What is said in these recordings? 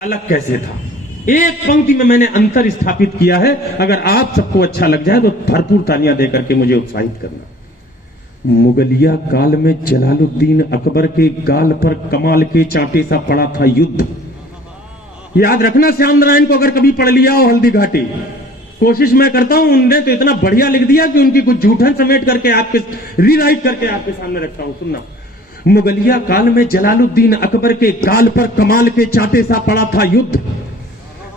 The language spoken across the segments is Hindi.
अलग कैसे था। एक पंक्ति में मैंने अंतर स्थापित किया है। अगर आप सबको अच्छा लग जाए तो भरपूर तालियां देकर के मुझे उत्साहित करना। मुगलिया काल में जलालुद्दीन अकबर के गाल पर कमाल के चांटे सा पड़ा था युद्ध। याद रखना श्याम नारायण को अगर कभी पढ़ लिया हो हल्दी घाटी। कोशिश मैं करता हूं, उनने तो इतना बढ़िया लिख दिया कि उनकी कुछ झूठन समेट करके आपके रीराइट करके आपके सामने रखता हूं, सुनना। मुगलिया काल में जलालुद्दीन अकबर के गाल पर कमाल के चांटे सा पड़ा था युद्ध।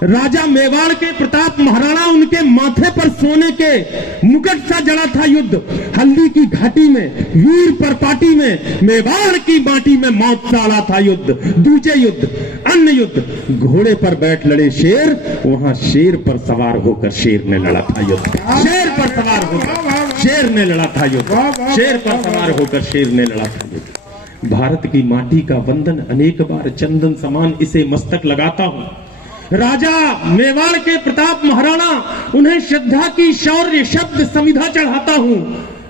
राजा मेवाड़ के प्रताप महाराणा उनके माथे पर सोने के मुकुट सा जड़ा था युद्ध। हल्दी की घाटी में वीर परपाटी में मेवाड़ की माटी में मौत सा अड़ा था युद्ध। दूजे युद्ध अन्य युद्ध। घोड़े पर बैठ लड़े शेर, वहां शेर पर सवार होकर शेर ने लड़ा था युद्ध। शेर पर सवार होकर शेर ने लड़ा था युद्ध। शेर पर सवार होकर शेर ने लड़ा था युद्ध। भारत की माटी का वंदन अनेक बार चंदन समान इसे मस्तक लगाता हूं। राजा मेवाड़ के प्रताप महाराणा उन्हें श्रद्धा की शौर्य शब्द समिधा चढ़ाता हूं।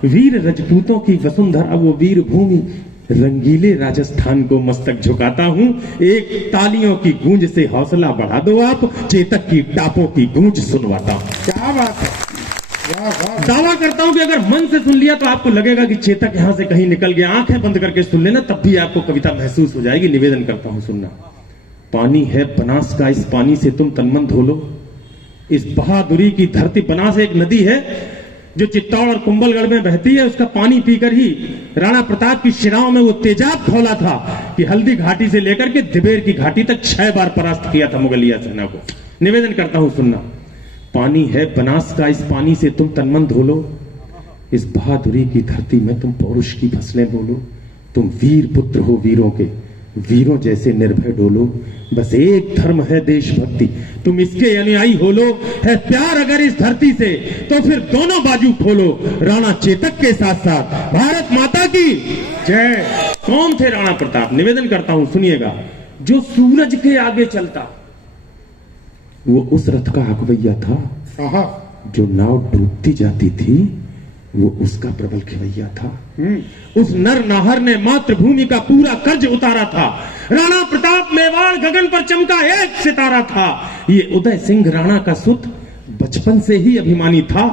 वीर रजपूतों की वसुंधरा वो वीर भूमि रंगीले राजस्थान को मस्तक झुकाता हूं। एक तालियों की गूंज से हौसला बढ़ा दो आप, चेतक की टापों की गूंज सुनवाता हूं। क्या बात है। दावा करता हूं कि अगर मन से सुन लिया तो आपको लगेगा कि चेतक यहां से कहीं निकल गया। आंखें बंद करके सुन लेना, तब भी आपको कविता महसूस हो जाएगी। निवेदन करता हूं, सुनना। पानी है बनास का, इस पानी से तुम तन-मन धो लो। इस बहादुरी की धरती बनास एक नदी है जो चित्तौड़ और कुंभलगढ़ में बहती है। उसका पानी पीकर ही राणा प्रताप की शिराओं में वो तेजाब खोला था कि हल्दी घाटी से लेकर के दिबेर की घाटी तक 6 बार परास्त किया था मुगलिया सेना को। निवेदन करता हूं, सुनना। पानी है बनास का, इस पानी से तुम तन-मन धो लो। इस बहादुरी की धरती में तुम पौरुष की फसलें बोलो। तुम वीर पुत्र हो वीरों के, वीरों जैसे निर्भय डोलो। बस एक धर्म है देशभक्ति, तुम इसके अनुयायी हो लो। है प्यार अगर इस धरती से तो फिर दोनों बाजू खोलो। राणा चेतक के साथ साथ भारत माता की जय। कौन थे राणा प्रताप? निवेदन करता हूं, सुनिएगा। जो सूरज के आगे चलता वो उस रथ का अगवैया था। जो नाव डूबती जाती थी वो उसका प्रबल खिवैया था। उस नर नाहर ने मातृभूमि का पूरा कर्ज उतारा था। राणा प्रताप मेवाड़ गगन पर चमका एक सितारा था। ये उदय सिंह राणा का सुत बचपन से ही अभिमानी था।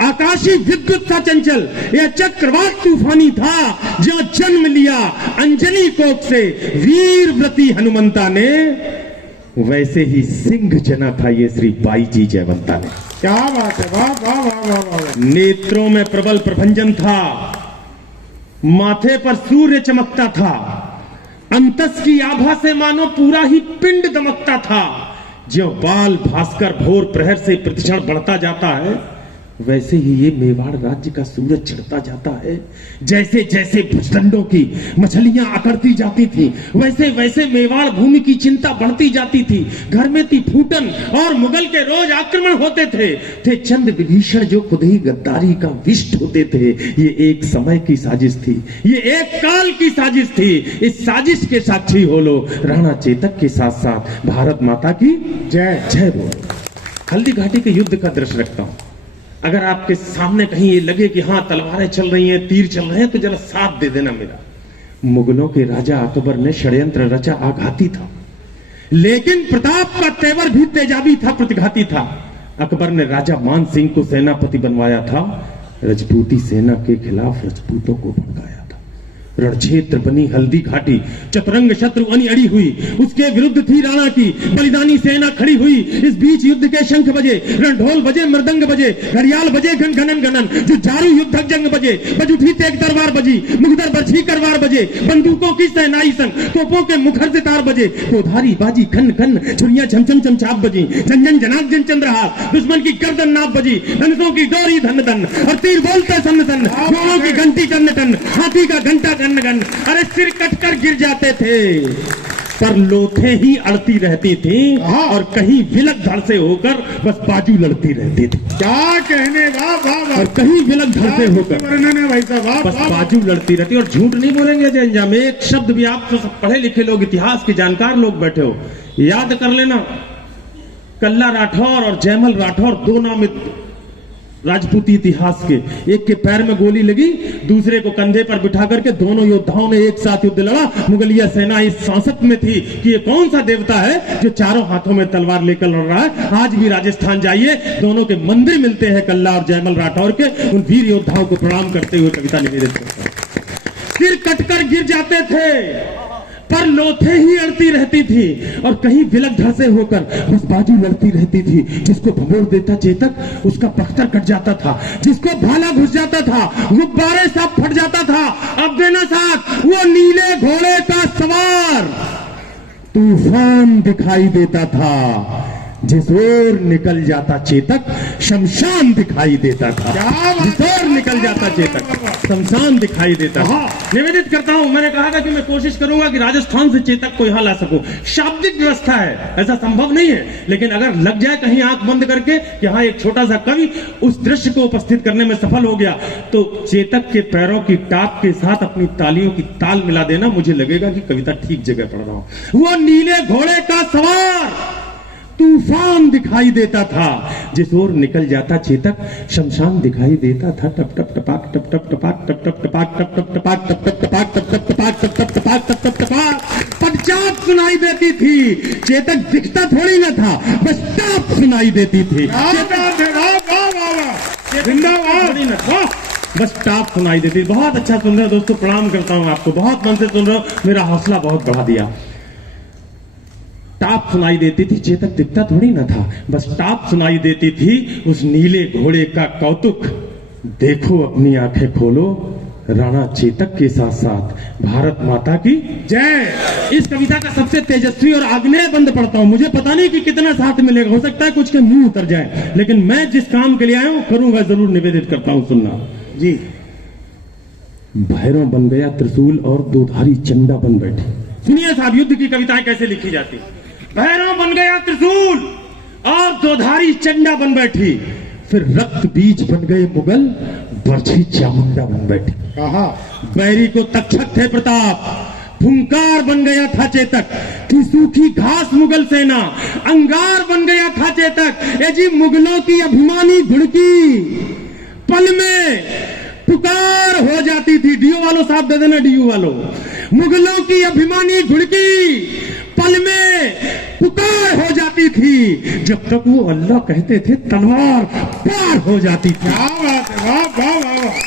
आकाशी विद्युत सा चंचल यह चक्रवात तूफानी था। जो जन्म लिया अंजनी कोख से वीर व्रती हनुमंता ने, वैसे ही सिंह जना था ये श्री बाईजी जयवंता ने। क्या बात है। वाह वाह वाह वाह वाह। नेत्रों में प्रबल प्रभंजन था, माथे पर सूर्य चमकता था। अंतस की आभा से मानो पूरा ही पिंड दमकता था। जो बाल भास्कर भोर प्रहर से प्रतिक्षण बढ़ता जाता है, वैसे ही ये मेवाड़ राज्य का सूरज चढ़ता जाता है। जैसे जैसे भुजदंडों की मछलियां अकड़ती जाती थी, वैसे वैसे मेवाड़ भूमि की चिंता बढ़ती जाती थी। घर में थी फूटन और मुगल के रोज आक्रमण होते थे चंद विभीषण जो खुद ही गद्दारी का विष्ट होते थे। ये एक समय की साजिश थी, ये एक काल की साजिश थी। इस साजिश के साक्षी हो लो। राणा चेतक के साथ साथ भारत माता की जय जय बोल। हल्दी घाटी के युद्ध का दृश्य रखता हूं। अगर आपके सामने कहीं ये लगे कि हां तलवारें चल रही हैं, तीर चल रहे हैं, तो जरा साथ दे देना मेरा। मुगलों के राजा अकबर ने षड्यंत्र रचा, आघाती था, लेकिन प्रताप का तेवर भी तेजाबी था, प्रतिघाती था। अकबर ने राजा मान सिंह को सेनापति बनवाया था। रजपूती सेना के खिलाफ रजपूतों को भड़काया था। रणक्षेत्र बनी हल्दी घाटी, चतुरंग शत्रु अड़ी हुई, उसके विरुद्ध थी राणा की बलिदानी सेना खड़ी हुई। इस बीच युद्ध के शंख बजे, रणढोल बजे, मृदंग बजे, घड़ियाल बजे, घन घनन घनन, जुझारू युद्धक जंग बजे। बज उठी तेग तलवार बजी, मुगदर बरछी करवार बजे, बंदूकों की सहनाई संग, तोपों के मुखर से तार बजे। कोधारी बाजी खन खन, छुरियां झमझम चमचाप बजी, झंझन जनाक जन चंद्रहार, दुश्मन की गर्दन नाप बजी, धनुषों की डोरी धन धन, और तीर बोलते सन सन, घोड़ों की घंटी टन टन, हाथी का घंटा गन गन। अरे सिर कटकर गिर जाते थे, पर लोथें ही अड़ती रहती थी, और कहीं विलक धड़ से होकर बस बाजू लड़ती रहती थी। क्या कहने। वाह वाह वाह। और कहीं विलक धड़ से होकर वर्णन है भाई साहब। बस बाजू लड़ती रहती। और झूठ नहीं बोलेंगे जैन में एक शब्द भी। आप तो सब पढ़े लिखे लोग, इतिहास के जानकार लोग बैठे हो, याद कर लेना। कल्ला राठौर और जयमल राठौर दो नाम राजपूती इतिहास के। एक के पैर में गोली लगी, दूसरे को कंधे पर बिठा करके दोनों योद्धाओं ने एक साथ युद्ध लड़ा। मुगलिया सेना इस सांसत में थी कि ये कौन सा देवता है जो चारों हाथों में तलवार लेकर लड़ रहा है। आज भी राजस्थान जाइए, दोनों के मंदिर मिलते हैं, कल्ला और जयमल राठौर के। उन वीर योद्धाओं को प्रणाम करते हुए कविता निवेदित करता हूं। सिर कटकर गिर जाते थे पर लोथे ही अड़ती रहती थी, और कहीं बिलक धड़ से होकर बस बाजू लड़ती रहती थी। जिसको भगोड़ देता चेतक उसका पख्तर कट जाता था, जिसको भाला घुस जाता था गुब्बारे सब फट जाता था। अब देना साथ वो नीले घोड़े का सवार तूफान दिखाई देता था, जिस ओर निकल जाता चेतक शमशान दिखाई देता था। जिस ओर निकल जाता चेतक शमशान दिखाई देता था। निवेदित करता हूं, मैंने कहा था कि मैं कोशिश करूंगा कि राजस्थान से चेतक को यहां ला सकूं। शाब्दिक व्यवस्था है, ऐसा संभव नहीं है, लेकिन अगर लग जाए कहीं आंख बंद करके कि हाँ एक छोटा सा कवि उस दृश्य को उपस्थित करने में सफल हो गया, तो चेतक के पैरों की टाप के साथ अपनी तालियों की ताल मिला देना, मुझे लगेगा कि कविता ठीक जगह पढ़ रहा हूं। वो नीले घोड़े का सवार तूफान दिखाई देता था, जिस ओर निकल जाता चेतक शमशान दिखाई देता था। टप टप टपाक टप टप टपाक टप टप टपाक टप टप टपाक टप टप टपाक टप टप टपाक टप टप टपाक टप टप टपाक पटचाप सुनाई देती थी। चेतक दिखता थोड़ी ना था, बस टाप सुनाई देती थी। बस टाप सुनाई देती। बहुत अच्छा सुन रहे हो दोस्तों, प्रणाम करता हूं आपको, बहुत मन से सुन रहे हो, मेरा हौसला बहुत बढ़ा दिया। टाप सुनाई देती थी, चेतक दिखता थोड़ी ना था, बस टाप सुनाई देती थी। उस नीले घोड़े का कौतुक देखो, अपनी आंखें खोलो, राणा चेतक के साथ साथ भारत माता की जय। इस कविता का सबसे तेजस्वी और आग्नेय बंद पढ़ता हूं। मुझे पता नहीं कि कितना साथ मिलेगा, हो सकता है कुछ के मुंह उतर जाए, लेकिन मैं जिस काम के लिए आया हूं करूंगा जरूर। निवेदित करता हूं, सुनना जी। भैरव बन गया त्रिशूल और दोधारी चंडा बन बैठी। सुनिए साहब, युद्ध की कविताएं कैसे लिखी जाती। भैरव बन गया त्रिशूल और दोधारी चंडा बन बैठी, फिर रक्त बीज बन गए मुगल, बरछी चामुंडा बन बैठी। बैरी को तक्षक थे प्रताप, फुंकार बन गया था चेतक कि सूखी घास मुगल सेना, अंगार बन गया था चेतक। ये जी मुगलों की अभिमानी घुड़की पल में पुकार हो जाती थी। डीओ वालों साहब दे देना, डीओ वालों। मुगलों की अभिमानी घुड़की पल में पुकार हो जाती थी, जब तक वो अल्लाह कहते थे तलवार पार हो जाती थी।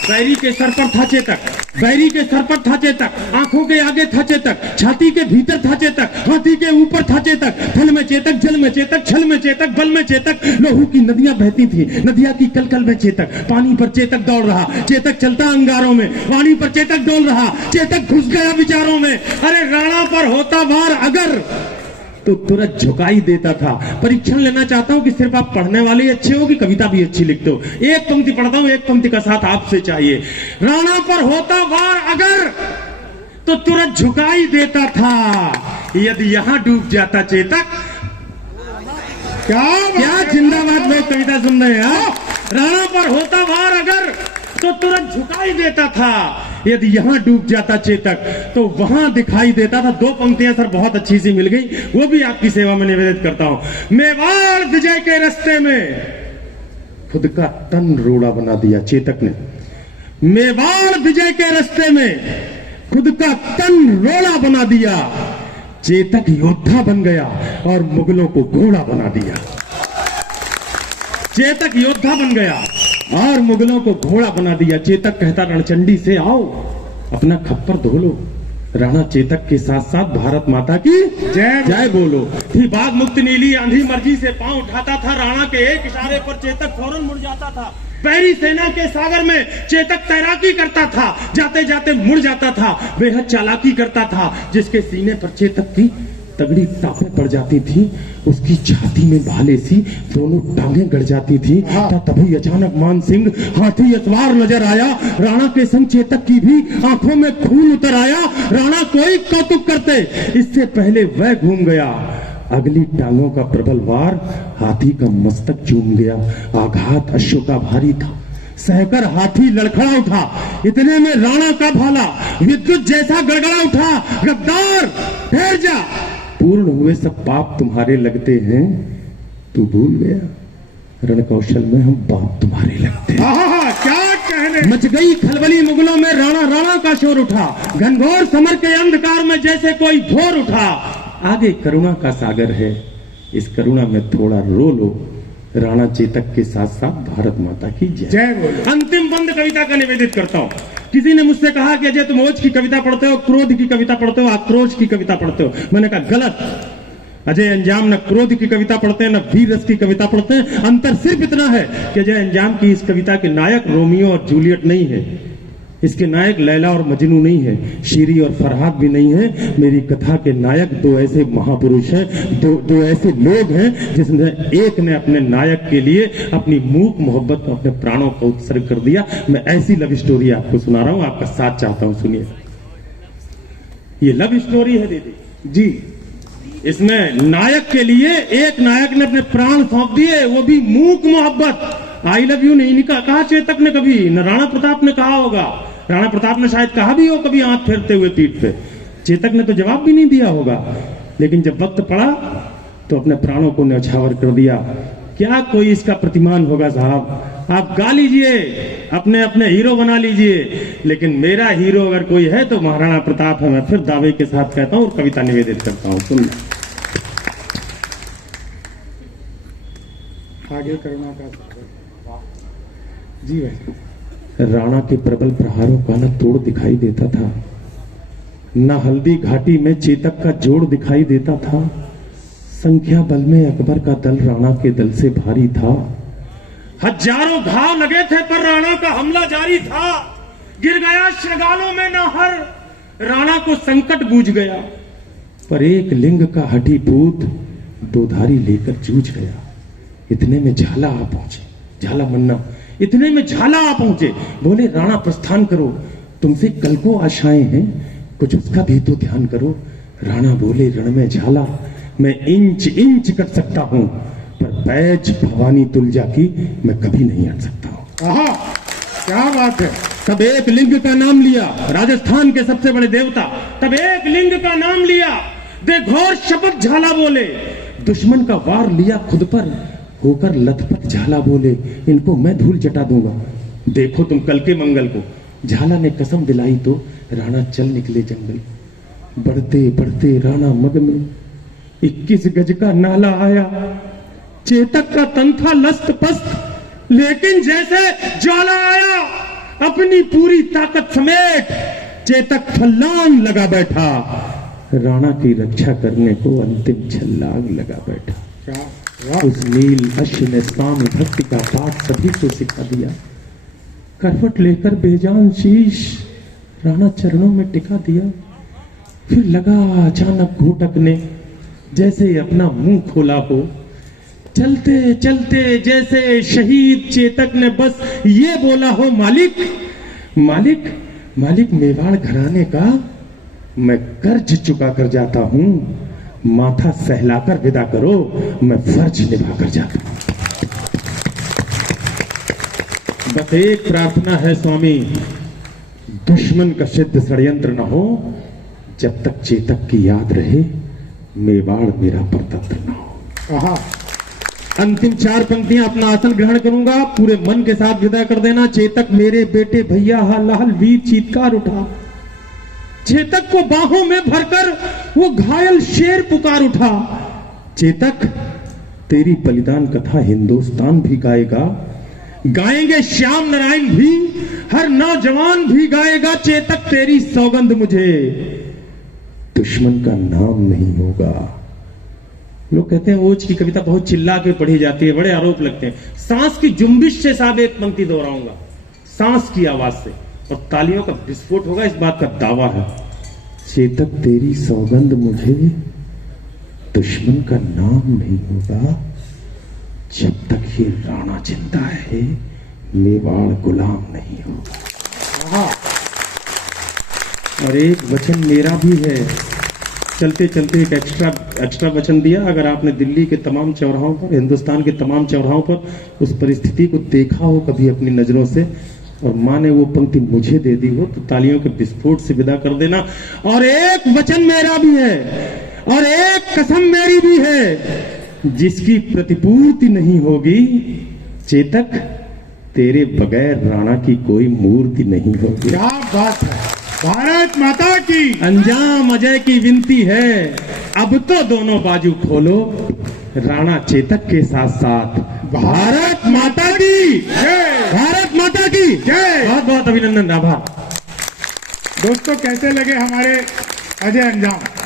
बैरी के सर पर था चेतक, बैरी के सर पर था चेतक, आंखों के आगे था चेतक, छाती के भीतर था चेतक, हाथी के ऊपर था चेतक। थल में चेतक, जल में चेतक, छल में चेतक, बल में चेतक। लोहू की नदियां बहती थी, नदियां की कलकल में चेतक। पानी पर चेतक दौड़ रहा, चेतक चलता अंगारों में। वाणी पर चेतक डोल रहा, चेतक घुस गया विचारों में। अरे राणा पर होता वार अगर तो तुरंत झुकाई देता था। परीक्षण लेना चाहता हूं कि सिर्फ आप पढ़ने वाले ही अच्छे हो कि कविता भी अच्छी लिखते हो। एक पंक्ति पढ़ता हूं, एक पंक्ति का साथ आपसे चाहिए। राणा पर होता वार अगर तो तुरंत झुकाई देता था, यदि यहां डूब जाता चेतक। क्या जिंदाबाद लोग कविता सुन रहे हैं। राणा पर होता वार अगर तो तुरंत झुकाई देता था, यदि यहां डूब जाता चेतक तो वहां दिखाई देता था। 2 पंक्तियां सर बहुत अच्छी सी मिल गई, वो भी आपकी सेवा में निवेदित करता हूं। मेवाड़ विजय के रास्ते में खुद का तन रोड़ा बना दिया चेतक ने। मेवाड़ विजय के रास्ते में खुद का तन रोड़ा बना दिया। चेतक योद्धा बन गया और मुगलों को घोड़ा बना दिया। चेतक योद्धा बन गया और मुगलों को घोड़ा बना दिया। चेतक कहता रणचंडी से आओ, अपना खप्पर धो लो। राणा चेतक के साथ साथ भारत माता की जय जय बोलो। थी बाग मुक्त नीली आंधी मर्जी से पांव उठाता था। राणा के एक इशारे पर चेतक फौरन मुड़ जाता था। बैरी सेना के सागर में चेतक तैराकी करता था, जाते जाते मुड़ जाता था। बेहद चालाकी करता था, जिसके सीने पर चेतक की तगड़ी टापें पड़ जाती थी, उसकी छाती में भाले सी दोनों टांगें गड़ जाती थी। तभी अचानक मान सिंह हाथी असवार नजर आया। राणा के संग चेतक की भी आंखों में खून उतर आया। राणा कोई कौतुक करते, इससे पहले वह घूम गया। अगली टांगों का प्रबल वार हाथी का मस्तक चूम गया। आघात अश्व का भारी था, सहकर हाथी लड़खड़ा उठा। इतने में राणा का भाला विद्युत जैसा गड़गड़ा उठा। गद्दार ठहर जा, पूर्ण हुए सब पाप तुम्हारे लगते हैं, तू भूल गया। रण कौशल में हम बाप तुम्हारे लगते हैं। आहा, क्या कहने। मच गई खलबली मुगलों में, राणा राणा का शोर उठा, घनघोर समर के अंधकार में जैसे कोई भोर उठा। आगे करुणा का सागर है, इस करुणा में थोड़ा रो लो। राणा चेतक के साथ साथ भारत माता की जय। जय बोलो। अंतिम बंद कविता का निवेदित करता हूँ। किसी ने मुझसे कहा कि अजय तुम ओज की कविता पढ़ते हो, क्रोध की कविता पढ़ते हो, आक्रोश की कविता पढ़ते हो। मैंने कहा गलत। अजय अंजाम न क्रोध की कविता पढ़ते हैं, न वीर रस की कविता पढ़ते हैं। अंतर सिर्फ इतना है कि अजय अंजाम की इस कविता के नायक रोमियो और जूलियट नहीं है, इसके नायक लैला और मजनू नहीं है, शीरी और फरहाद भी नहीं है। मेरी कथा के नायक दो ऐसे महापुरुष हैं, दो ऐसे लोग हैं जिसने एक ने अपने नायक के लिए अपनी मूक मोहब्बत में अपने प्राणों को उत्सर्ग कर दिया। मैं ऐसी लव स्टोरी आपको सुना रहा हूं, आपका साथ चाहता हूं, सुनिए। ये लव स्टोरी है दीदी जी। इसमें नायक के लिए एक नायक ने अपने प्राण सौंप दिए, वो भी मूक मोहब्बत। आई लव यू नहीं कहा चेतक ने कभी, न राणा प्रताप ने कहा होगा। राणा प्रताप ने शायद कहा भी हो कभी हाथ फेरते हुए पीठ पे, चेतक ने तो जवाब भी नहीं दिया होगा। लेकिन जब वक्त पड़ा तो अपने प्राणों को न्यौछावर कर दिया। क्या कोई इसका प्रतिमान होगा साहब? आप गा लीजिए, अपने अपने हीरो बना लीजिए, लेकिन मेरा हीरो अगर कोई है तो महाराणा प्रताप है। मैं फिर दावे के साथ कहता हूं और कविता निवेदित करता हूं, सुन। आगे करुणा का सागर। जी भाई। राणा के प्रबल प्रहारों का न तोड़ दिखाई देता था, न हल्दी घाटी में चेतक का जोड़ दिखाई देता था। संख्या बल में अकबर का दल राणा के दल से भारी था। हजारों घाव लगे थे पर राणा का हमला जारी था। गिर गया श्रगालों में नहर, राणा को संकट बूझ गया। पर एक लिंग का हठी पूत दोधारी लेकर जूझ गया। इतने में झाला आ पहुंचे, झाला मन्ना, इतने में झाला आ पहुंचे। बोले राणा प्रस्थान करो, तुमसे कल को आशाएं हैं, कुछ उसका भी तो ध्यान करो। राणा बोले रण में झाला, मैं इंच इंच कट सकता हूं, पर बैज भवानी तुलजा की मैं कभी नहीं हट सकता हूं। आहा, क्या बात है। तब एक लिंग का नाम लिया, राजस्थान के सबसे बड़े देवता। तब एक लिंग का नाम लिया, दे घोर शपथ झाला बोले। दुश्मन का वार लिया खुद पर, होकर लथपथ झाला बोले, इनको मैं धूल चटा दूंगा, देखो तुम कल के मंगल को। झाला ने कसम दिलाई तो राणा चल निकले जंगल। बढ़ते बढ़ते राणा मग में 21 गज का नाला आया। चेतक का तन था लस्त पस्त, लेकिन जैसे ज्वाला आया, अपनी पूरी ताकत समेट चेतक फल्लांग लगा बैठा। राणा की रक्षा करने को अंतिम छलांग लगा बैठा। क्या उस नील अश्व ने स्वामी भक्ति का पाठ सभी को सिखा दिया। करवट लेकर बेजान शीश राणा चरणों में टिका दिया। फिर लगा अचानक घोटकने, जैसे अपना मुंह खोला हो। चलते चलते जैसे शहीद चेतक ने बस ये बोला हो, मालिक मालिक मालिक, मेवाड़ घराने का मैं कर्ज चुका कर जाता हूं, माथा सहलाकर विदा करो, मैं फर्ज निभा कर जाता हूं। बस एक प्रार्थना है स्वामी, दुश्मन का सिद्ध षड्यंत्र न हो, जब तक चेतक की याद रहे, मेवाड़ मेरा परतंत्र न हो। आहा, अंतिम 4 पंक्तियां अपना आसन ग्रहण करूंगा, पूरे मन के साथ विदा कर देना। चेतक मेरे बेटे भैया, हा लाल वीर चीत्कार उठा। चेतक को बाहों में भरकर वो घायल शेर पुकार उठा। चेतक तेरी बलिदान कथा हिंदुस्तान भी गाएगा, गाएंगे श्याम नारायण भी, हर नौजवान भी गाएगा। चेतक तेरी सौगंध मुझे दुश्मन का नाम नहीं होगा। लोग कहते हैं ओज की कविता बहुत चिल्ला के पढ़ी जाती है, बड़े आरोप लगते हैं। सांस की जुम्बिश से साहब एक पंक्ति दोहराऊंगा, सांस की आवाज से, और तालियों का विस्फोट होगा, इस बात का दावा है। चेतक तेरी सौगंध मुझे दुश्मन का नाम नहीं होगा, जब तक ये राणा जिंदा है, मेवाड़ गुलाम नहीं होगा। और एक वचन मेरा भी है, चलते चलते एक एक्स्ट्रा वचन दिया। अगर आपने दिल्ली के तमाम चौराहों पर, हिंदुस्तान के तमाम चौराहों पर उस परिस्थिति को देखा हो कभी अपनी नजरों से, और माँ ने वो पंक्ति मुझे दे दी हो, तो तालियों के विस्फोट से विदा कर देना। और एक वचन मेरा भी है, और एक कसम मेरी भी है, जिसकी प्रतिपूर्ति नहीं होगी, चेतक तेरे बगैर राणा की कोई मूर्ति नहीं होगी। क्या बात है। भारत माता की। अंजाम अजय की विनती है, अब तो दोनों बाजू खोलो, राणा चेतक के साथ साथ। भारत माता की जय। भारत माता की जय। बहुत बहुत अभिनंदन, आभार। दोस्तों कैसे लगे हमारे अजय अंजाम?